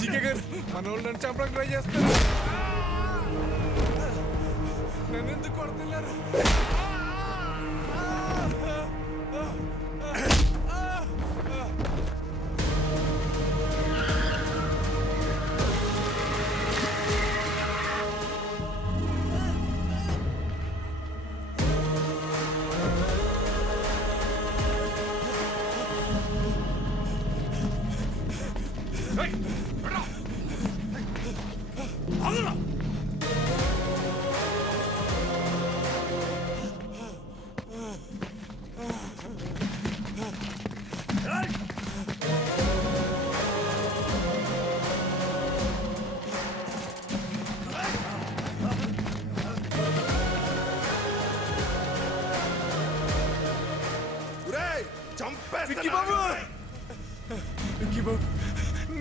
GK గారు మన వాళ్ళు నన్ను చంపడానికి ట్రై చేస్తారు. నన్ను ఎందుకు కొడుతున్నారు?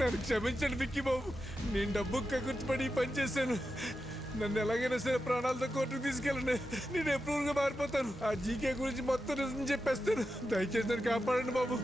నన్ను క్షమించండి విక్కీ బాబు. నేను డబ్బు కగుర్చిపడి పని చేశాను. నన్ను ఎలాగైనా సరే ప్రాణాలతో కోర్టుకు తీసుకెళ్ళండి. నేను ఎప్రూవ్గా మారిపోతాను. ఆ జీకే గురించి మొత్తం నిజం చెప్పేస్తాను. దయచేసి నన్ను కాపాడండి బాబు.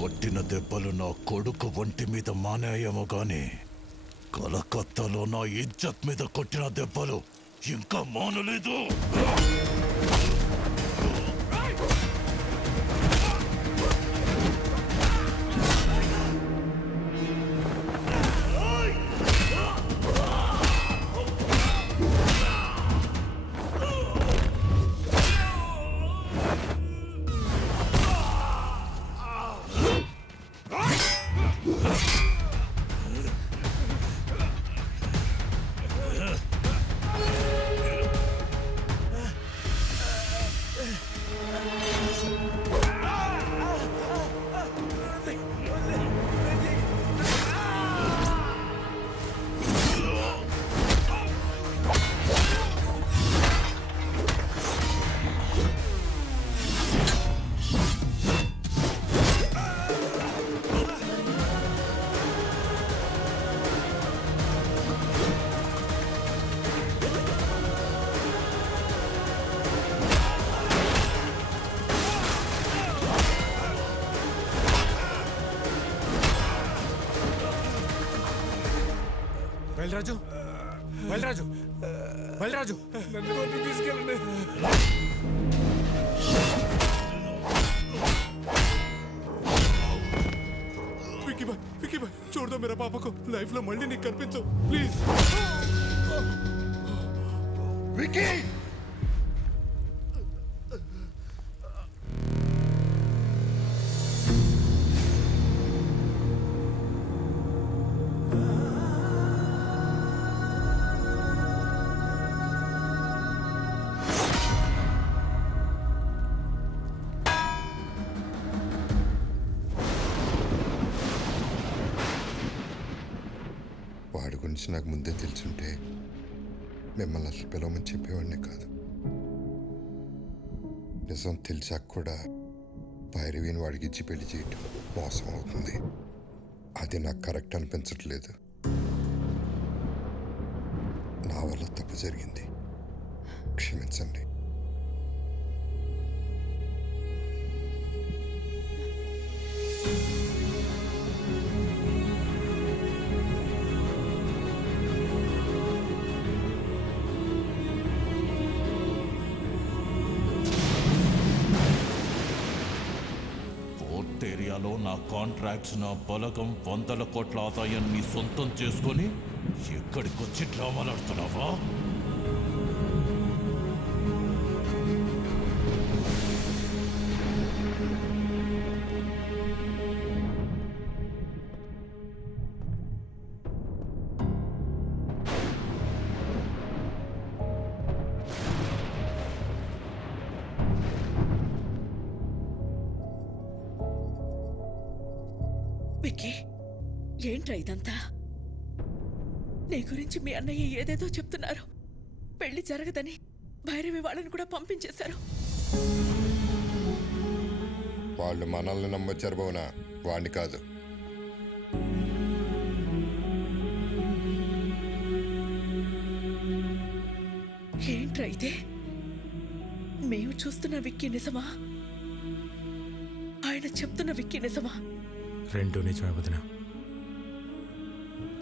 కొట్టిన దెబ్బలు నా కొడుకు ఒంటి మీద మానేయేమో గాని కలకత్తాలో నా ఇజ్జత్ మీద కొట్టిన దెబ్బలు ఇంకా మానలేదు. బయలురాజు, బయలురాజు, బయలురాజు, నన్ను కోర్టుకు తీసుకెళ్ళండి. విక్కీ బాయ్ చూడదా మేరా పాపకు లైఫ్ లో మళ్ళీ నీకు కనిపించు ప్లీజ్. విక్కీ వాడి గురించి నాకు ముందే తెలుసుంటే మిమ్మల్ని అసలు పిలవమని చెప్పేవాడినే కాదు. నిజం తెలిసాక కూడా భైరవిని వాడికి ఇచ్చి పెళ్లి చేయటం మోసం అవుతుంది. అది నాకు కరెక్ట్ అనిపించట్లేదు. నా వల్ల తప్పు జరిగింది, క్షమించండి. పోర్ట్ ఏరియాలో నా కాంట్రాక్ట్స్, నా బలగం, 100 కోట్ల ఆదాయాన్ని సొంతం చేసుకొని ఇక్కడికొచ్చి డ్రామాలు ఆడుతున్నావా? విక్కీ, ఏంట్రా ఇదంతా? నీ గురించి మీ అన్నయ్య ఏదేదో చెప్తున్నారు. పెళ్లి జరగదని భైరవి వాళ్ళని కూడా పంపించేశారు. వాళ్ళు మనల్ని నమ్మొచ్చారు భవన, వాణ్ణి కాదు. ఏంట్రా ఇదే? మేము చూస్తున్న విక్కీ నిజమా? ఆయన చెప్తున్న విక్కీ నిజమా? రెండు నిజమే వదిన,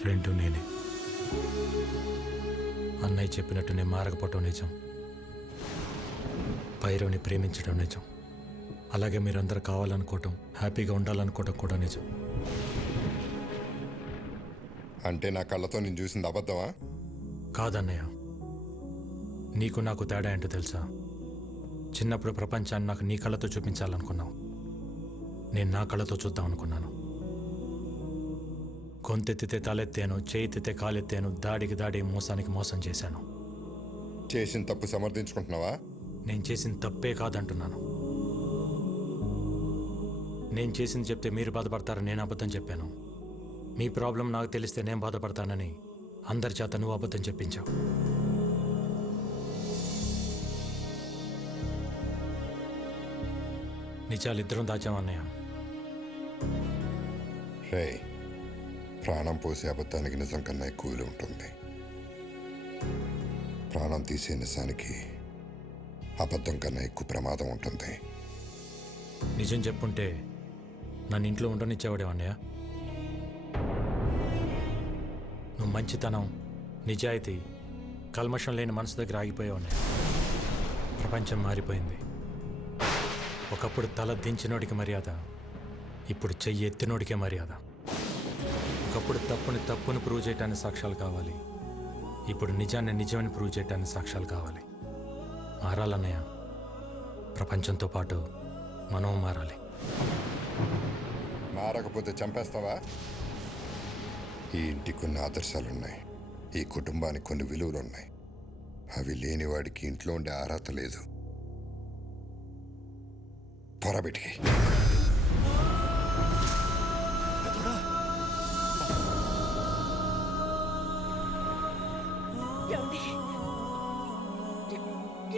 రెండు నేనే. అన్నయ్య చెప్పినట్టు నేను మారకపోవటం నిజం, భైరవ్ని ప్రేమించడం నిజం, అలాగే మీరందరూ కావాలనుకోవటం, హ్యాపీగా ఉండాలనుకోవటం కూడా నిజం. అంటే నా కళ్ళతో నేను చూసింది అబద్ధమా? కాదన్నయ్య, నీకు నాకు తేడా ఏంటో తెలుసా? చిన్నప్పుడు ప్రపంచాన్ని నాకు నీ కళ్ళతో చూపించాలనుకున్నావు, నేను నా కళ్ళతో చూద్దాం అనుకున్నాను. గొంతెత్తితే తలెత్తాను, చేయితే కాలెత్తాను, దాడికి దాడి, మోసానికి మోసం చేశాను. చేసిన తప్పు సమర్థించుకుంటున్నావా? నేను చేసిన తప్పే కాదంటున్నాను. నేను చేసింది చెప్తే మీరు బాధపడతారని నేను అబద్ధం చెప్పాను. మీ ప్రాబ్లం నాకు తెలిస్తే నేను బాధపడతానని అందరి చేత నువ్వు అబద్ధం చెప్పించావు. నిజాలు ఇద్దరం దాచామన్నయ్య. రే, ప్రాణం పోసే అబద్ధానికి నిజం కన్నా ఎక్కువ విలువ ఉంటుంది. ప్రాణం తీసే నిజానికి అబద్ధం కన్నా ఎక్కువ ప్రమాదం ఉంటుంది. నిజం చెప్పుంటే నన్ను ఇంట్లో ఉండనిచ్చేవాడే అన్నయ్య. నువ్వు మంచితనం, నిజాయితీ, కల్మషం లేని మనసు దగ్గర ఆగిపోయావు అన్నయ్య. ప్రపంచం మారిపోయింది. ఒకప్పుడు తల దించినోడికి మర్యాద, ఇప్పుడు చెయ్యి ఎత్తినోడికే మర్యాద. ఒకప్పుడు తప్పుని ప్రూవ్ చేయడానికి సాక్ష్యాలు కావాలి, ఇప్పుడు నిజాన్ని నిజమని ప్రూవ్ చేయడానికి సాక్ష్యాలు కావాలి. మారాలన్నయ్య, ప్రపంచంతో పాటు మనం మారాలి. మారకపోతే చంపేస్తావా? ఈ ఇంటికి కొన్ని ఆదర్శాలున్నాయి, ఈ కుటుంబానికి కొన్ని విలువలున్నాయి. అవి లేని వాడికి ఇంట్లో ఉండే అర్హత లేదు. పొరబెట్టి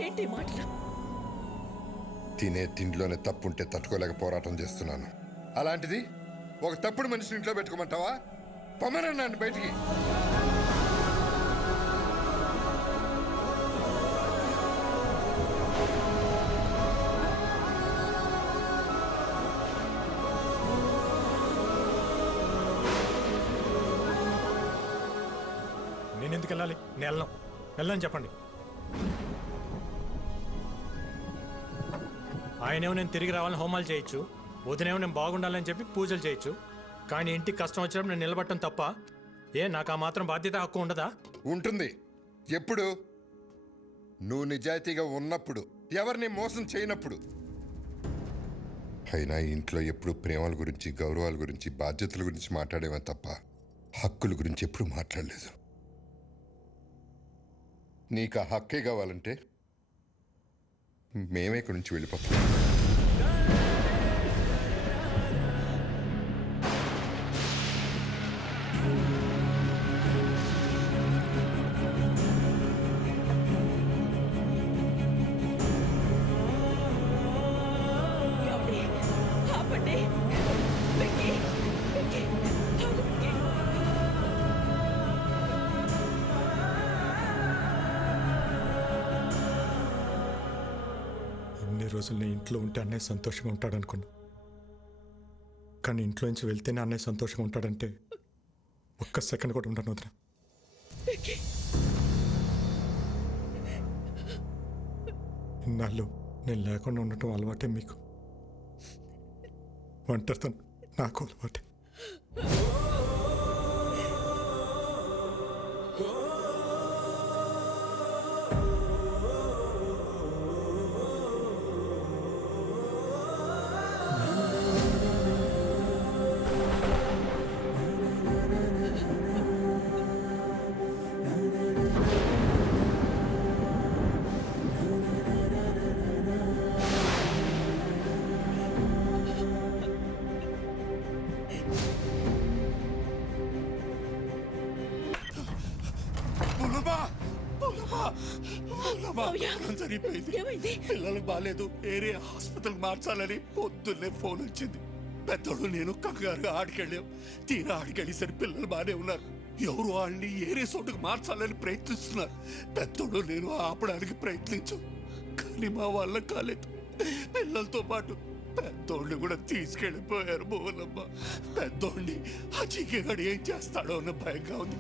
ఏంటి మాటలు? తినే తిండిలోనే తప్పుంటే తట్టుకోలేక పోరాటం చేస్తున్నాను. అలాంటిది ఒక తప్పుడు మనిషిని ఇంట్లో పెట్టుకోమంటావా? పొమ్మనన్నాను బయటికి. నేను ఎందుకు వెళ్ళాలి? నేను వెళ్ళని చెప్పండి. ఆయనేమో నేను తిరిగి రావాలని హోమాలు చేయొచ్చు, వదినేమో నేను బాగుండాలని చెప్పి పూజలు చేయొచ్చు, కానీ ఇంటికి కష్టం వచ్చినప్పుడు నేను నిలబడటం తప్ప? నాకు ఆ మాత్రం బాధ్యత, హక్కు ఉండదా? ఉంటుంది. ఎప్పుడు? నువ్వు నిజాయితీగా ఉన్నప్పుడు, ఎవరిని మోసం చేయనప్పుడు. అయినా ఇంట్లో ఎప్పుడు ప్రేమల గురించి, గౌరవాల గురించి, బాధ్యతల గురించి మాట్లాడేవే తప్ప హక్కుల గురించి ఎప్పుడు మాట్లాడలేదు. నీకు ఆ హక్కే కావాలంటే మేమే ఇక్కడి నుంచి వెళ్ళిపోతాం. రోజులు నేను ఇంట్లో ఉంటే అన్నయ్య సంతోషంగా ఉంటాడనుకున్నా. కానీ ఇంట్లో నుంచి వెళ్తేనే అన్నయ్య సంతోషంగా ఉంటాడంటే ఒక్క సెకండ్ కూడా ఉంటాను వదిన. ఇన్నాళ్ళు నేను లేకుండా ఉండటం అలవాటే మీకు. ఒంటరితనం నాకు అలవాటే. సరిపోయింది. పిల్లలకు బాగాలేదు, ఏరియా హాస్పిటల్ మార్చాలని పొద్దున్నే ఫోన్ వచ్చింది. పెద్దోడు నేను కంగారుగా ఆడికెళ్ళాం. తీరా ఆడికెళ్ళేసరి పిల్లలు బాగానే ఉన్నారు. ఎవరు వాళ్ళని ఏరియా చోటుకు మార్చాలని ప్రయత్నిస్తున్నారు. పెద్దోడు నేను ఆపడానికి ప్రయత్నించాం, కానీ మా వల్ల కాలేదు. పిల్లలతో పాటు పెద్దోడిని కూడా తీసుకెళ్ళిపోయారు. మోహనమ్మ, పెద్దోడిని ఆ చీకగాడు ఏం చేస్తాడో అన్న భయంగా ఉంది.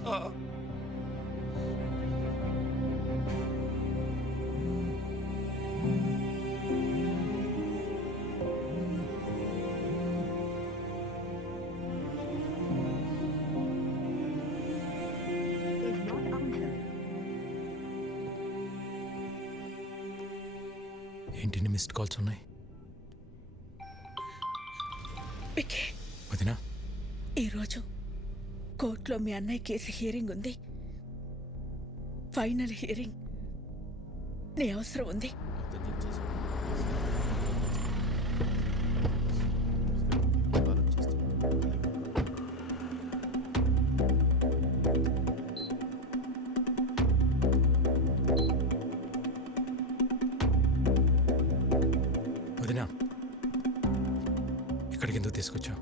ఏంటి మిస్డ్ కాల్స్ ఉన్నాయి? వదినా, ఈరోజు కోర్టులో మీ అన్నయ్య కేసు హియరింగ్ ఉంది. Final hearing. నీ అవసరం ఉంది. వదినా, ఇక్కడికి ఎందుకు తీసుకొచ్చావు?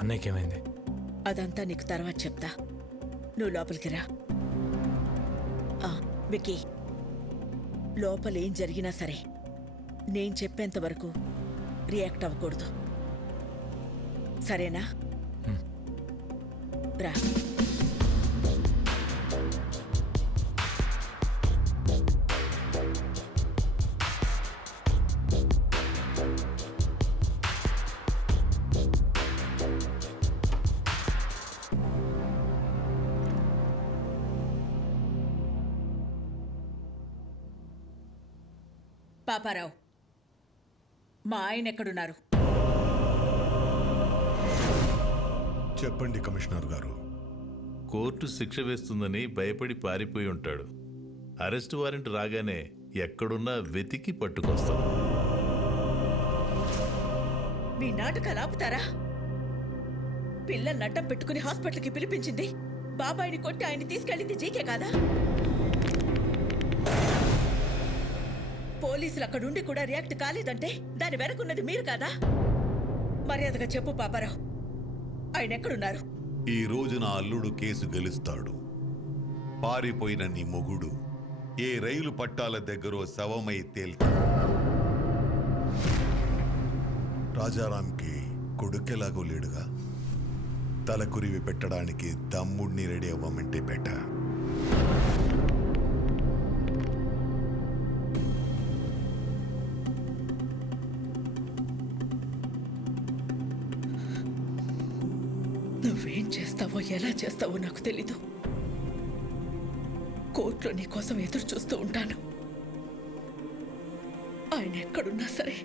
అన్నయ్యకి ఏమైంది? అదంతా నీకు తర్వాత చెప్తా. నువ్వు లోపలికి రా. విక్కీ, లోపల ఏం జరిగినా సరే నేను చెప్పేంత వరకు రియాక్ట్ అవ్వకూడదు, సరేనా? రా. పాపారావు, మా ఆయన ఎక్కడున్నారు? చెప్పండి కమిషనర్ గారు. కోర్టు శిక్ష వేస్తుందని భయపడి పారిపోయి ఉంటాడు. అరెస్ట్ వారెంట్ రాగానే ఎక్కడున్నా వెతికి పట్టుకొస్తాం. మీ నాటకాలు ఆపుతారా? పిల్లల్ని అడ్డం పెట్టుకుని హాస్పిటల్కి పిలిపించింది బాబాయిని కొట్టి ఆయన్ని తీసుకెళ్ళింది జీకే కాదా? పోలీసులు అక్కడుండి కూడా రియాక్ట్ కాలేదంటే దాని వెనకున్నది మీరు కాదా? మర్యాదగా చెప్పు పాపారావు, ఆయన ఎక్కడున్నారు? ఈ రోజు నా అల్లుడు కేసు గెలుస్తాడు. పారిపోయిన నీ మొగుడు ఏ రైలు పట్టాల దగ్గర శవమై తేల్తాడు. రాజారాంకి కొడుకెలాగో లేడుగా, తలకురివి పెట్టడానికి తమ్ముడిని రెడీ అవ్వమంటే పెట్ట. నువ్వేం చేస్తావో ఎలా చేస్తావో నాకు తెలీదు. కోర్టులో నీ కోసం ఎదురు చూస్తూ ఉంటాను. ఆయన ఎక్కడున్నా సరే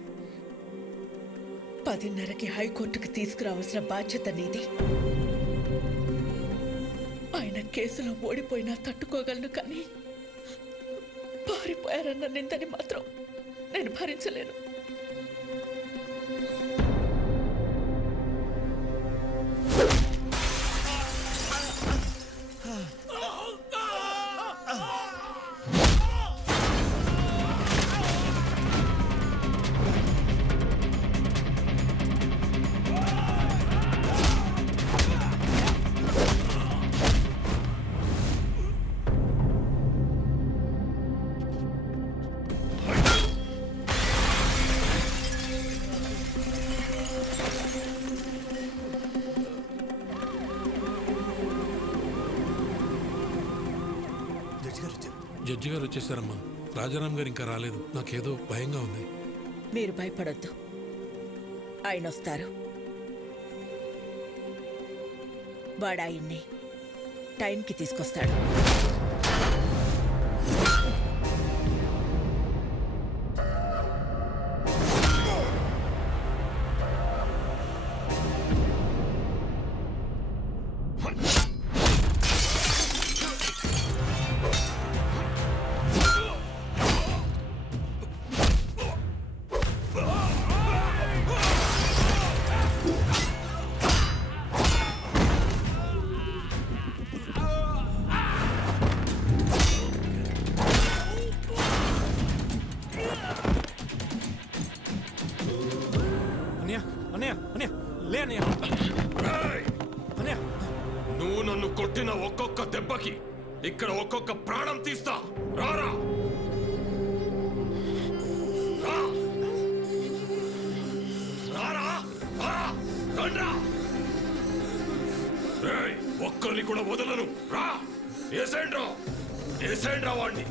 10:30కి హైకోర్టుకి తీసుకురావాల్సిన బాధ్యత నీది. ఆయన కేసులో ఓడిపోయినా తట్టుకోగలను, కానీ పారిపోయారన్న నిందని మాత్రం నేను భరించలేను. జడ్జి గారు వచ్చేసారమ్మా. రాజారాం గారు ఇంకా రాలేదు. నాకేదో భయంగా ఉంది. మీరు భయపడొద్దు, ఆయన వస్తారు. వాడు ఆయన్ని టైంకి తీసుకొస్తాడు. నువ్వు నన్ను కొట్టిన ఒక్కొక్క దెబ్బకి ఇక్కడ ఒక్కొక్క ప్రాణం తీస్తా. రారా ఒక్కరిని కూడా వదలను. రా ఏసేండ్రా వాడిని.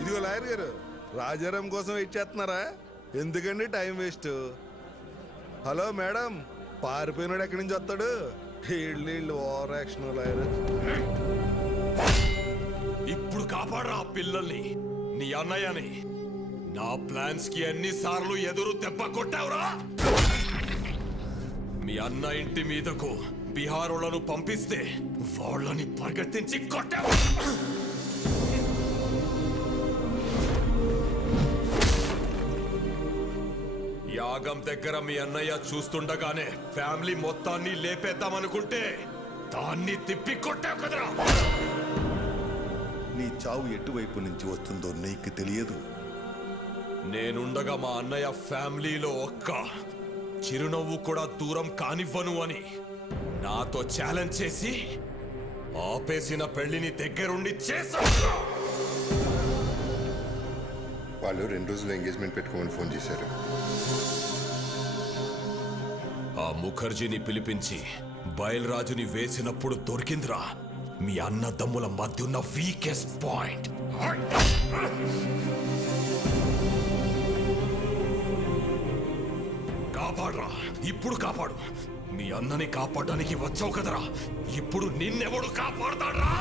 ఇదిగో లాయర్ గారు, రాజారాం కోసం వెయిట్ చేస్తున్నారా? ఎందుకండి టైం వేస్ట్? హలో మేడం, పారిపోయినాడు ఎక్కడి నుంచి వస్తాడు? వీళ్ళు ఓవర్ యాక్షన్. లాయర్ ఇప్పుడు కాపాడరా పిల్లల్ని, నీ అన్నయ్యని. నా ప్లాన్స్ కి ఎన్నిసార్లు ఎదురు దెబ్బ కొట్టావురా? మీ అన్న ఇంటి మీదకు బీహారులను పంపిస్తే వాళ్ళని పరిగెత్తించి కొట్టావు. యాగం దగ్గర మీ అన్నయ్య చూస్తుండగానే ఫ్యామిలీ మొత్తాన్ని లేపేద్దామనుకుంటే దాన్ని తిప్పి కొట్టావు కదరా. నీ చావు ఎటువైపు నుంచి వస్తుందో నీకు తెలియదు. నేనుండగా మా అన్నయ్య ఫ్యామిలీలో ఒక్క చిరునవ్వు కూడా దూరం కానివ్వను అని నాతో ఛాలెంజ్ చేసి ఆపేసిన పెళ్లిని దగ్గరుండి చేశావు. వాళ్ళు 2 రోజులు ఎంగేజ్మెంట్ పెట్టుకోమని ఫోన్ చేశారు. ఆ ముఖర్జీని పిలిపించి బయల్రాజుని వేసినప్పుడు దొరికిందిరా మీ అన్నదమ్ముల మధ్య ఉన్న వీకెస్ట్ పాయింట్. కాపాడరా, ఇప్పుడు కాపాడు. మీ అన్నని కాపాడడానికి వచ్చావు కదరా, ఇప్పుడు నిన్నెవడు కాపాడతాడ్రా?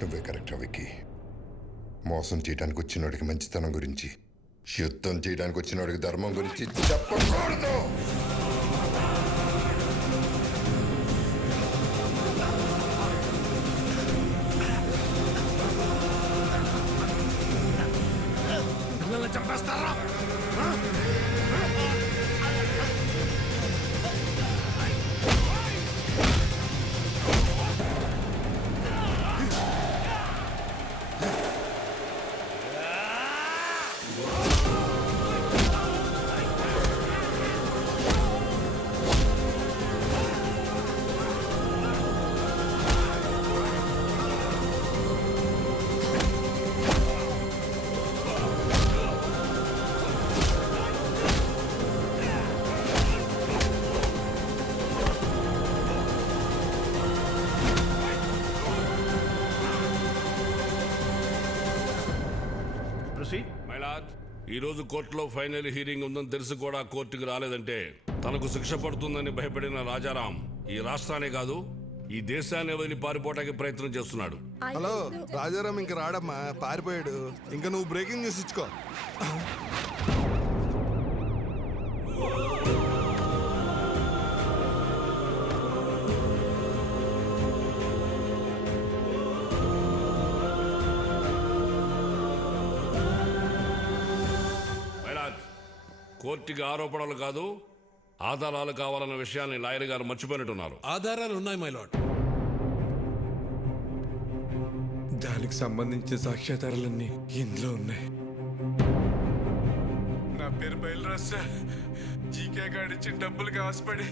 నువ్వే కరెక్ట్ విక్కీ. మోసం చేయడానికి వచ్చినోడికి మంచితనం గురించి, యుద్ధం చేయడానికి వచ్చినోడికి ధర్మం గురించి చెప్పకూడదు. చంపేస్తారా? ఈరోజు కోర్టులో ఫైనల్ హీరింగ్ ఉందని తెలిసి కూడా కోర్టుకు రాలేదంటే తనకు శిక్ష పడుతుందని భయపడిన రాజారాం ఈ రాష్ట్రాన్ని కాదు ఈ దేశాన్ని వదిలి పారిపోవడానికి ప్రయత్నం చేస్తున్నాడు. హలో, రాజారాం ఇంక రాడమ్మా, పారిపోయాడు. ఇంకా నువ్వు బ్రేకింగ్ న్యూస్ ఇచ్చుకో. కోర్టుకి ఆరోపణలు కాదు ఆధారాలు కావాలన్న విషయాన్ని లాయర్ గారు మర్చిపోయినట్టున్నారు. ఆధారాలు ఉన్నాయి మై లార్డ్. దానికి సంబంధించిన సాక్ష్యాధారాలన్నీ ఇందులో ఉన్నాయి. నా పేరు బయలురాజ్ సార్. జీకే గాడిచ్చిన డబ్బులకి ఆశపడి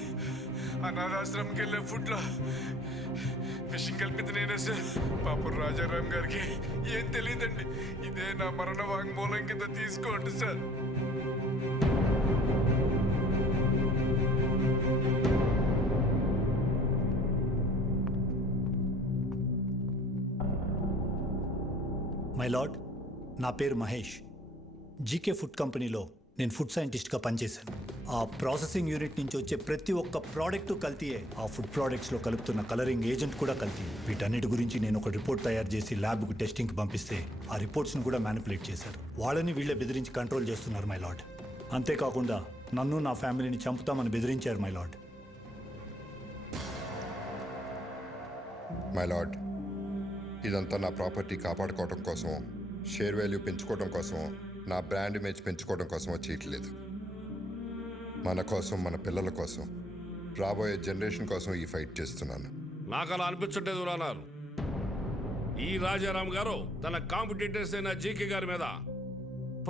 అనాథాశ్రమంకి వెళ్ళే ఫుడ్లో విషయం కలిపింది నేనే సార్. పాపం రాజారాం గారికి ఏం తెలియదండి. ఇదే నా మరణ వాంగ్మూలం కింద తీసుకోండి సార్. మై లార్డ్, నా పేరు మహేష్. జీకే ఫుడ్ కంపెనీలో నేను ఫుడ్ సైంటిస్ట్గా పనిచేశాను. ఆ ప్రాసెసింగ్ యూనిట్ నుంచి వచ్చే ప్రతి ఒక్క ప్రోడక్ట్ కల్తీయే. ఆ ఫుడ్ ప్రోడక్ట్స్లో కలుపుతున్న కలరింగ్ ఏజెంట్ కూడా కల్తీ. వీటన్నిటి గురించి నేను ఒక రిపోర్ట్ తయారు చేసి ల్యాబ్కు టెస్టింగ్కి పంపిస్తే ఆ రిపోర్ట్స్ను కూడా మ్యానిపులేట్ చేశారు. వాళ్ళని వీళ్ళే బెదిరించి కంట్రోల్ చేస్తున్నారు మై లార్డ్. అంతేకాకుండా నన్ను నా ఫ్యామిలీని చంపుతామని బెదిరించారు మై లార్డ్. మై లార్డ్, ఇదంతా నా ప్రాపర్టీ కాపాడుకోవడం కోసం, షేర్ వాల్యూ పెంచుకోవడం కోసం, నా బ్రాండ్ ఇమేజ్ పెంచుకోవడం కోసం చేయట్లేదు. మన కోసం, మన పిల్లల కోసం, రాబోయే జనరేషన్ కోసం ఈ ఫైట్ చేస్తున్నాను. నాకు అలా అనిపించట్లేదు రానారు. ఈ రాజారాం గారు తన కాంపిటీటర్స్ అయిన జీకే గారి మీద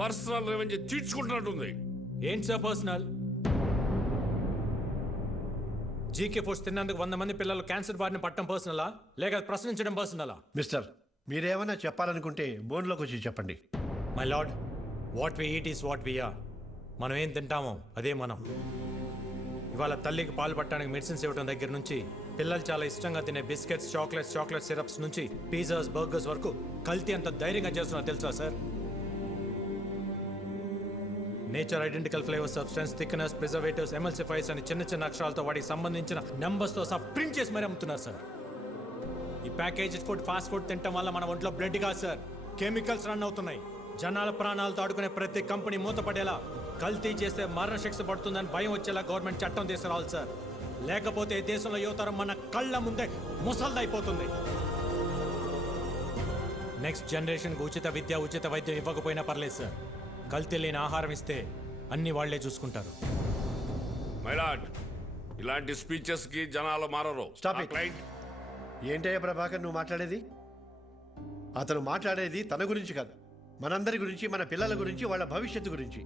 పర్సనల్ రెవెన్యూ తీర్చుకుంటున్నట్టుంది. ఏంటి సార్ పర్సనల్? జీకే ఫోర్స్ తిన్నందుకు 100 మంది పిల్లలు క్యాన్సర్ బారిన పట్టడం పర్సనలా, లేక ప్రశ్నించడం పర్సనలా? మిస్టర్, మీరేమైనా చెప్పాలనుకుంటే బోన్లోకి వచ్చి చెప్పండి. My lord, what we eat is what we are. మనం ఏం తింటామో అదే మనం. ఇవాళ తల్లికి పాలు పట్టడానికి మెడిసిన్స్ ఇవ్వడం దగ్గర నుంచి, పిల్లలు చాలా ఇష్టంగా తినే బిస్కెట్స్, చాక్లెట్ సిరప్స్ నుంచి పిజ్జాస్, బర్గర్స్ వరకు కల్తీ అంత ధైర్యంగా చేస్తున్నా తెలుసా sir? Nature identical flavour, substance, thickness, preservatives, ఎమల్సిఫైర్స్ అని చిన్న అక్షరాలతో వాటికి సంబంధించిన నెంబర్స్తో సహా ప్రింట్ చేసి మరీ అమ్ముతున్నారు సార్. ఈ ప్యాకేజ్డ్ ఫుడ్, ఫాస్ట్ ఫుడ్ తినటం వల్ల మన ఒంట్లో బ్లడ్ కాదు సార్, కెమికల్స్ రన్ అవుతున్నాయి. జనాల ప్రాణాలతో ఆడుకునే ప్రతి కంపెనీ మూతపడేలా, కల్తీ చేస్తే మరణశిక్ష పడుతుందని భయం వచ్చేలా గవర్నమెంట్ చట్టం తీసుకురావాలి సార్. లేకపోతే దేశంలో యువతరం మన కళ్ళ ముందే ముసల్దైపోతుంది. నెక్స్ట్ జనరేషన్కి ఉచిత విద్య, ఉచిత వైద్యం ఇవ్వకపోయినా పర్లేదు సార్. కల్తీ లేని ఆహారం ఇస్తే అన్ని వాళ్లే చూసుకుంటారు. మైలాడ్, ఇలాంటి స్పీచెస్ కి జనాలు మారరు. Stop it. ఏంటయ్యా ప్రభాకర్ నువ్వు మాట్లాడేది? అతను మాట్లాడేది తన గురించి కాదు, మనందరి గురించి, మన పిల్లల గురించి, వాళ్ళ భవిష్యత్తు గురించి.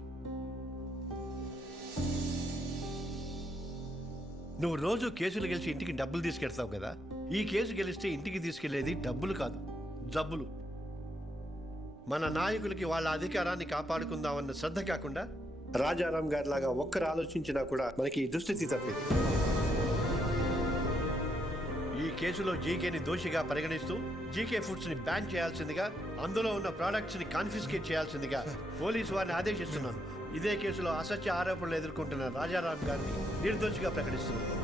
నువ్వు రోజు కేసులు గెలిచి ఇంటికి డబ్బులు తీసుకెళ్తావు కదా, ఈ కేసు గెలిస్తే ఇంటికి తీసుకెళ్లేది డబ్బులు కాదు, జబ్బులు. మన నాయకులకి వాళ్ళ అధికారాన్ని కాపాడుకుందామన్న శ్రద్ధ కాకుండా రాజారాం గారి లాగా ఒక్కరు ఆలోచించినా కూడా మనకి ఈ దుస్థితి తప్పింది. ఈ కేసులో జీకేని దోషిగా పరిగణిస్తూ జీకే ఫుడ్స్ ని బ్యాన్ చేయాల్సిందిగా, అందులో ఉన్న ప్రోడక్ట్స్ ని కాన్ఫిస్కేట్ చేయాల్సిందిగా పోలీసు వారిని ఆదేశిస్తున్నాను. ఇదే కేసులో అసత్య ఆరోపణలు ఎదుర్కొంటున్న రాజారాం గారిని నిర్దోషిగా ప్రకటిస్తున్నాను.